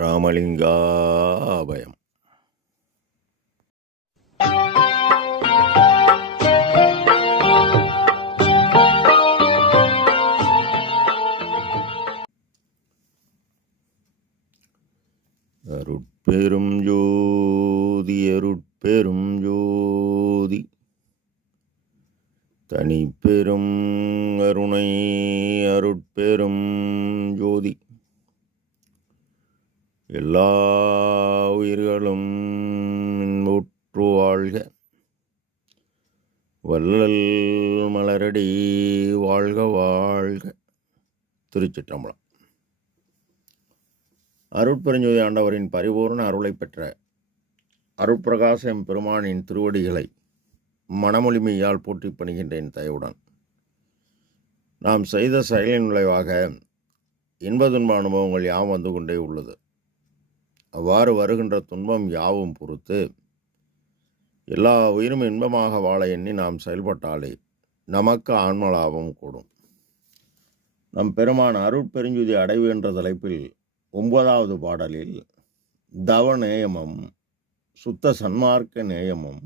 ராமலிங்காபயம். அருட்பெரும் ஜோதி அருட்பெரும் ஜோதி தனிப்பெரும் கருணை அருட்பெரும் ஜோதி எல்லா உயிர்களும் இன்புற்று வாழ்க, வள்ளல் மலரடி வாழ்க வாழ்க. திருச்சிற்றம்பலம். அருட்பெருஞ்சோதி ஆண்டவரின் பரிபூர்ண அருளை பெற்ற அருட்பிரகாசம் பெருமானின் திருவடிகளை மனமொழிமையால் போற்றி பணிகின்றேன் தயவுடன். நாம் செய்த செயலின் விளைவாக இன்ப துன்ப அனுபவங்கள் யாவும் வந்து கொண்டே உள்ளது. அவ்வாறு வருகின்ற துன்பம் யாவும் பொறுத்து எல்லா உயிரும் இன்பமாக வாழ எண்ணி நாம் செயல்பட்டாலே நமக்கு ஆன்மலாபம் கூடும். நம் பெருமான் அருட்பெருஞ்சுதி அடைவு என்ற தலைப்பில் 9வது பாடலில் தவ நேயமும் சுத்த சன்மார்க்க நேயமும்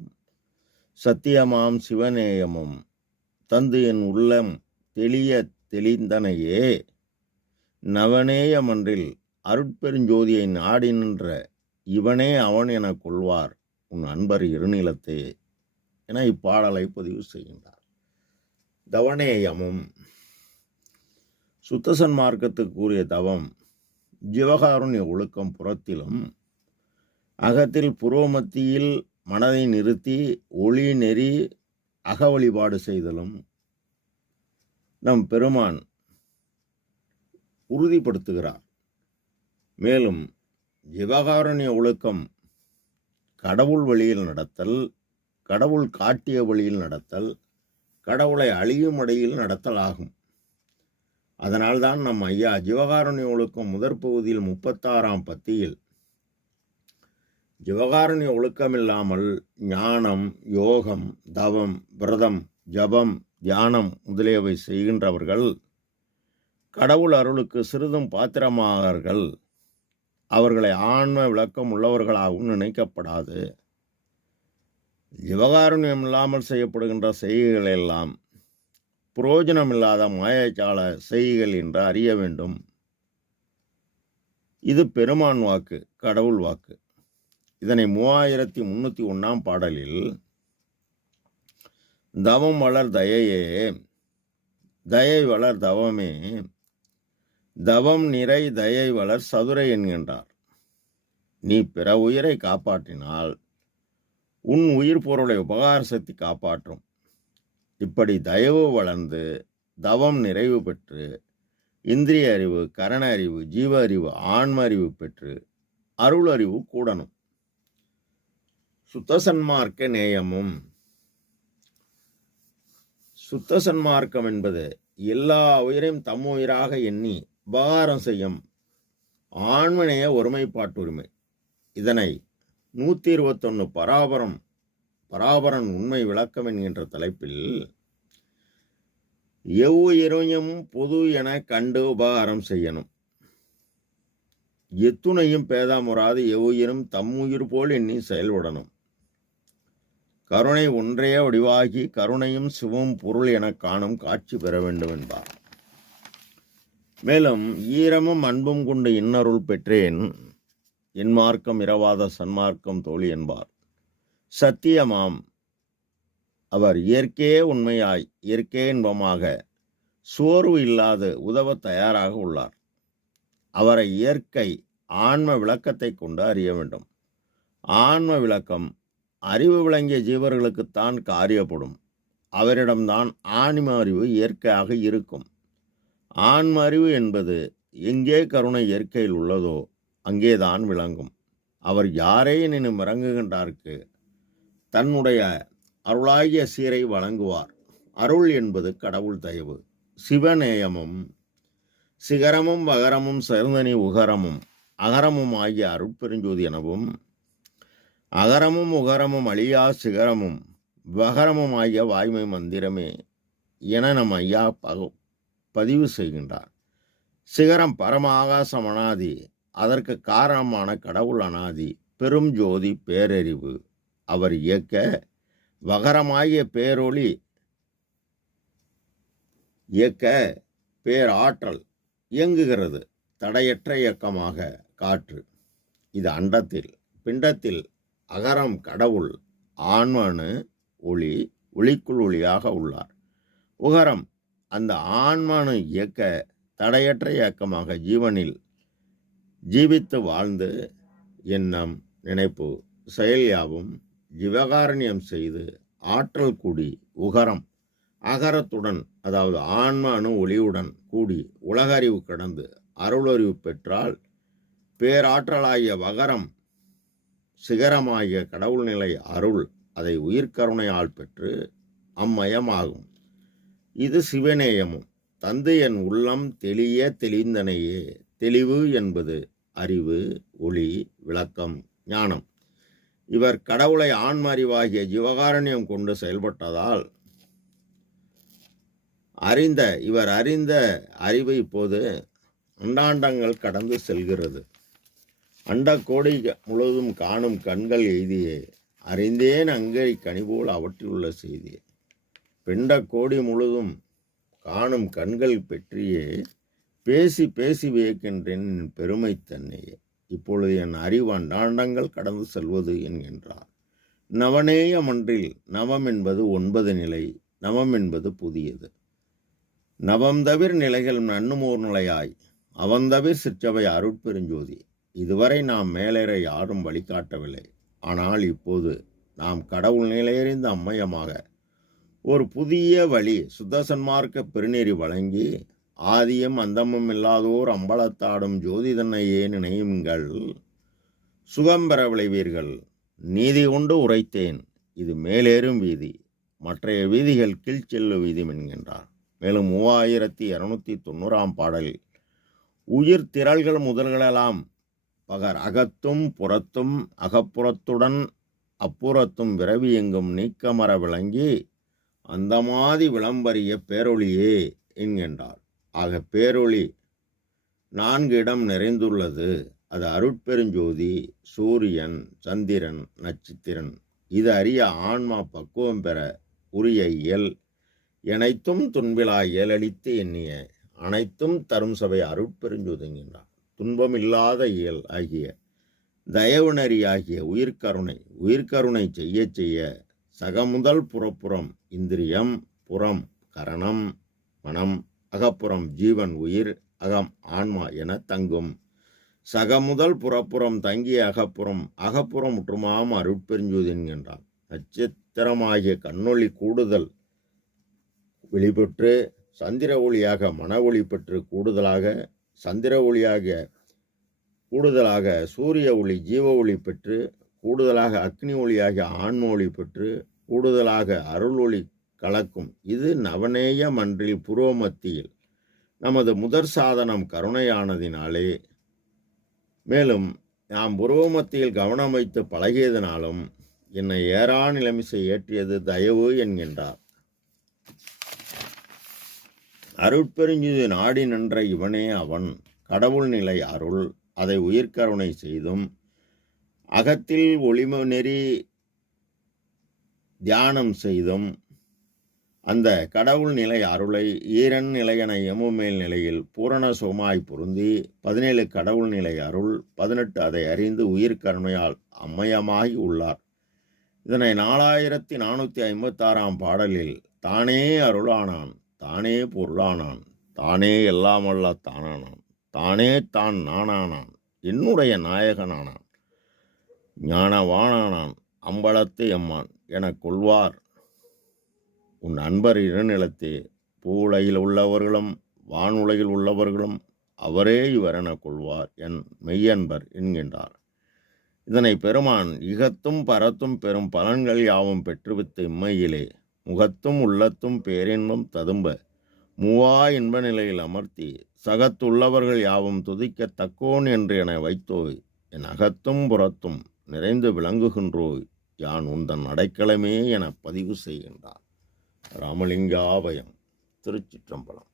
சத்தியமாம் சிவநேயமும் தந்து என் உள்ளம் தெளிய தெளிந்தனையே நவநேயமன்றில் அருட்பெருஞ்சோதியை நாடி நின்ற இவனே அவன் என கொள்வார் உன் அன்பர் இருநிலத்தே என இப்பாடலை பதிவு செய்கின்றார். தவநேயமும் சுத்த சன்மார்க்கத்துக்கு கூறிய தவம் ஜீவகாருண்ய ஒழுக்கம் புறத்திலும் அகத்தில் புரோமத்தியில் மனதை நிறுத்தி ஒளி நெறி அக வழிபாடு செய்தலும் நம் பெருமான் உறுதிப்படுத்துகிறார். மேலும் ஜீவகாருண்ய ஒழுக்கம் கடவுள் வழியில் நடத்தல், கடவுள் காட்டிய வழியில் நடத்தல், கடவுளை அழியும் வழியில் நடத்தல் ஆகும். அதனால்தான் நம் ஐயா ஜீவகாருண்ய ஒழுக்கம் முதற் பகுதியில் 36ஆம் பத்தியில் ஜீவகாருண்ய ஒழுக்கமில்லாமல் ஞானம், யோகம், தவம், விரதம், ஜபம், தியானம் முதலியவை செய்கின்றவர்கள் கடவுள் அருளுக்கு சிறிதும் பாத்திரமாகார்கள். அவர்களை ஆன்ம விளக்கம் உள்ளவர்களாகவும் நினைக்கப்படாது. ஜீவகாருண்யம் இல்லாமல் செய்யப்படுகின்ற செய்கைகளெல்லாம் புரோஜனமில்லாத மாயச்சால செய்கைகள் என்று அறிய வேண்டும். இது பெருமான் வாக்கு, கடவுள் வாக்கு. இதனை 3301ஆம் பாடலில் தவம் வளர் தயையே, தயை வளர் தவமே, தவம் நிறை தயை வளர் சதுரை என்கின்றார். நீ பிற உயிரை காப்பாற்றினால் உன் உயிர் பொருளை உபகார சக்தி காப்பாற்றும். இப்படி தயவு வளர்ந்து தவம் நிறைவு பெற்று இந்திரிய அறிவு, கரண அறிவு, ஜீவ அறிவு, ஆன்ம அறிவு பெற்று அருள் அறிவு கூடணும். சுத்த சன்மார்க்க நேயமும். சுத்த சன்மார்க்கம் என்பது எல்லா உயிரையும் தம் உயிராக எண்ணி உபகாரம் செய்யும் ஆன்மநேய ஒருமைப்பாட்டுரிமை. இதனை 121 பராபரன் உண்மை விளக்கம் என்கின்ற தலைப்பில் எவ்வுயிரையும் பொது என கண்டு உபகாரம் செய்யணும். எத்துணையும் பேதாமுறாது எவ்வுயிரும் தம்முயிர் போல் எண்ணி செயல்படணும். கருணை ஒன்றே வடிவாகி கருணையும் சிவம் பொருள் என காணும் காட்சி பெற வேண்டும் என்பார். மேலும் ஈரமும் அன்பும் கொண்டு இன்னருள் பெற்றேன், என் மார்க்கம் இரவாத சன்மார்க்கம் தோழி என்பார். சத்தியமாம், அவர் இயற்கையே உண்மையாய் இயற்கை இன்பமாக சோர்வு இல்லாது உதவ தயாராக உள்ளார். அவரை இயற்கை ஆன்ம விளக்கத்தை கொண்டு அறிய வேண்டும். ஆன்ம விளக்கம் அறிவு விளங்கிய ஜீவர்களுக்குத்தான் காரியப்படும். அவரிடம்தான் ஆன்ம அறிவு இயற்கையாக இருக்கும். ஆன்ம அறிவு என்பது எங்கே கருணை இயற்கையில் உள்ளதோ அங்கேதான் விளங்கும். அவர் யாரே எனினும் இறங்குகின்றார்க்கு தன்னுடைய அருளாகிய சீரை வழங்குவார். அருள் என்பது கடவுள் தயவு. சிவநேயமும் சிகரமும் வகரமும் சேர்ந்தனி உகரமும் அகரமும் ஆகிய அருட்பெருஞ்சோதி எனவும் அகரமும் உகரமும் அழியா சிகரமும் வகரமும் ஆகிய வாய்மை மந்திரமே என நம் ஐயா பதிவு செய்கின்றார். சிகரம் பரம ஆகாச மனாதி, அதற்கு காரணமான கடவுள் அனாதி, பெரும் ஜோதி, பேரறிவு. அவர் இயக்க வகரமாகிய பேரொளி, இயக்க பேராற்றல் இயங்குகிறது. தடையற்ற இயக்கமாக காற்று. இது அண்டத்தில். பிண்டத்தில் அகரம் கடவுள், ஆன்மனு ஒளி, ஒளிக்குள் ஒளியாக உள்ளார். உகரம் அந்த ஆன்மனு இயக்க தடையற்ற இயக்கமாக ஜீவனில் ஜீவித்து வாழ்ந்து எண்ணம், நினைப்பு, செயல் யாவும் ஜீவகாரண்யம் செய்து ஆற்றல் கூடி உகரம் அகரத்துடன், அதாவது ஆன்ம அணு ஒளியுடன் கூடி உலகறிவு கடந்து அருளறிவு பெற்றால் பேராற்றலாகிய வகரம் சிகரமாகிய கடவுள் நிலை அருள் அதை உயிர்கருணையால் பெற்று அம்மயமாகும். இது சிவநேயமும். தந்து என் உள்ளம் தெளிய தெளிந்தனையே. தெளிவு என்பது அறிவு, ஒளி, விளக்கம், ஞானம். இவர் கடவுளை ஆன்ம அறிவாகிய ஜீவகாரண்யம் கொண்டு செயல்பட்டதால் இவர் அறிந்த அறிவு இப்போது அண்டாண்டங்கள் கடந்து செல்கிறது. அண்ட கோடி முழுவதும் காணும் கண்கள் எய்தியே அறிந்தேன் அங்கை கனிபோல் அவற்றிலுள்ள செய்தியே. பிண்ட கோடி முழுதும் காணும் கண்கள் பெற்றியே பேசி பேசி வியக்கின்றேன் பெருமை தன்னையே. இப்பொழுது என் அறிவு அண்டாண்டங்கள் கடந்து செல்வது என்கின்றார். நவநேய மன்றில் நவம் என்பது 9 நிலை. நவம் என்பது புதியது. நவம் தவிர நிலைகள் நன்னுமோர் நிலையாய் அவந்தவிர் சிற்றவை அருட்பெருஞ்சோதி. இதுவரை நாம் மேலேற யாரும் வழிகாட்டவில்லை. ஆனால் இப்போது நாம் கடவுள் நிலையறிந்த அம்மயமாக ஒரு புதிய வழி சுத்தசன்மார்க்க பெருநெறி வழங்கி ஆதியும் அந்தமும் இல்லாதோர் அம்பலத்தாடும் ஜோதி தன்னையே நினையுங்கள், சுகம் பெற விளைவீர்கள். நீதி கொண்டு உரைத்தேன், இது மேலேறும் வீதி, மற்றைய வீதிகள் கீழ்ச்செல்லு வீதி என்கின்றார். மேலும் 3290 பாடலில் உயிர் திரள்கள் முதல்களெல்லாம் பகர் அகத்தும் புறத்தும் அகப்புறத்துடன் அப்புறத்தும் விரவி எங்கும் நீக்கமர விளங்கி அந்தமாதி விளம்பரிய பேரொளியே என்கின்றார். ஆக பேரொளி 4 இடம் நிறைந்துள்ளது. அது அருட்பெருஞ்சோதி, சூரியன், சந்திரன், நட்சத்திரன். இது அறிய ஆன்மா பக்குவம் பெற உரிய இயல் எனைத்தும் துன்பிலா இயலளித்து எண்ணிய அனைத்தும் தரும் சபை அருட்பெருஞ்சோதிங்கின்றார். துன்பம் இல்லாத இயல் ஆகிய தயவு நெறி ஆகிய உயிர்கருணை செய்ய செய்ய சகமுதல் புறப்புறம் இந்திரியம், புறம் கரணம், மனம், அகப்புறம் ஜீவன் உயிர், அகம் ஆன்மா என தங்கும். சகமுதல் புறப்புறம் தங்கிய அகப்புறம் முற்றுமாம் அருட்பெருஞ்சோதி என்கின்றார். நட்சத்திரமாகிய கண்ணொளி கூடுதல் வெளிப்பெற்று சந்திர ஒளியாக மன ஒளி பெற்று கூடுதலாக சந்திர ஒளியாக கூடுதலாக சூரிய ஒளி ஜீவ ஒளி பெற்று கூடுதலாக அக்னி ஒளியாகிய ஆன்ம ஒளி பெற்று கூடுதலாக அருள் ஒளி கலக்கும். இது நவநேய மன்றில் புருவமத்தியில் நமது முதற் சாதனம் கருணையானதினாலே, மேலும் நாம் புருவமத்தியில் கவனம் வைத்து பழகியதினாலும் என்னை ஏறா நிலைமிசை ஏற்றியது தயவு என்கின்றார். அருட்பெருஞ்சோதி நாடி நின்ற இவனே அவன். கடவுள் நிலை அருள் அதை உயிர்கருணை செய்தும் அகத்தில் ஒளிம நெறி தியானம் செய்தும் அந்த கடவுள் நிலை அருளை ஈரன் நிலையென எமுமேல் நிலையில் பூரண சுகமாய் பொருந்தி 17 கடவுள் நிலை அருள் 18 அதை அறிந்து உயிர்கருணையால் அம்மயமாகி உள்ளார். இதனை 4456 பாடலில் தானே அருளானான், தானே பொருளானான், தானே எல்லாமல்ல தானானான், தானே தான் நானானான், என்னுடைய நாயகனானான், ஞானவானானான், அம்பலத்து எம்மான் எனக் கொள்வார் உன் அன்பர் இருநிலத்தே. பூவுலகில் உள்ளவர்களும் வானுலகில் உள்ளவர்களும் அவரே இவர் எனக் கொள்வார் என் மெய்யன்பர் என்கின்றார். இதனை பெருமான் இகத்தும் பரத்தும் பெரும் பலன்கள் யாவும் பெற்றுவித்து இம்மையிலே முகத்தும் உள்ளத்தும் பேரின்பம் ததும்ப மூவா இன்ப நிலையில் அமர்த்தி சகத்துள்ளவர்கள் யாவும் துதிக்க தக்கோன் என்று என வைத்தோய், என் அகத்தும் புறத்தும் நிறைந்து விளங்குகின்றோய், யான் உந்தன் அடைக்கலமே என பதிவு செய்கின்றார். ராமலிங்காபயம். திருச்சிற்றம்பலம்.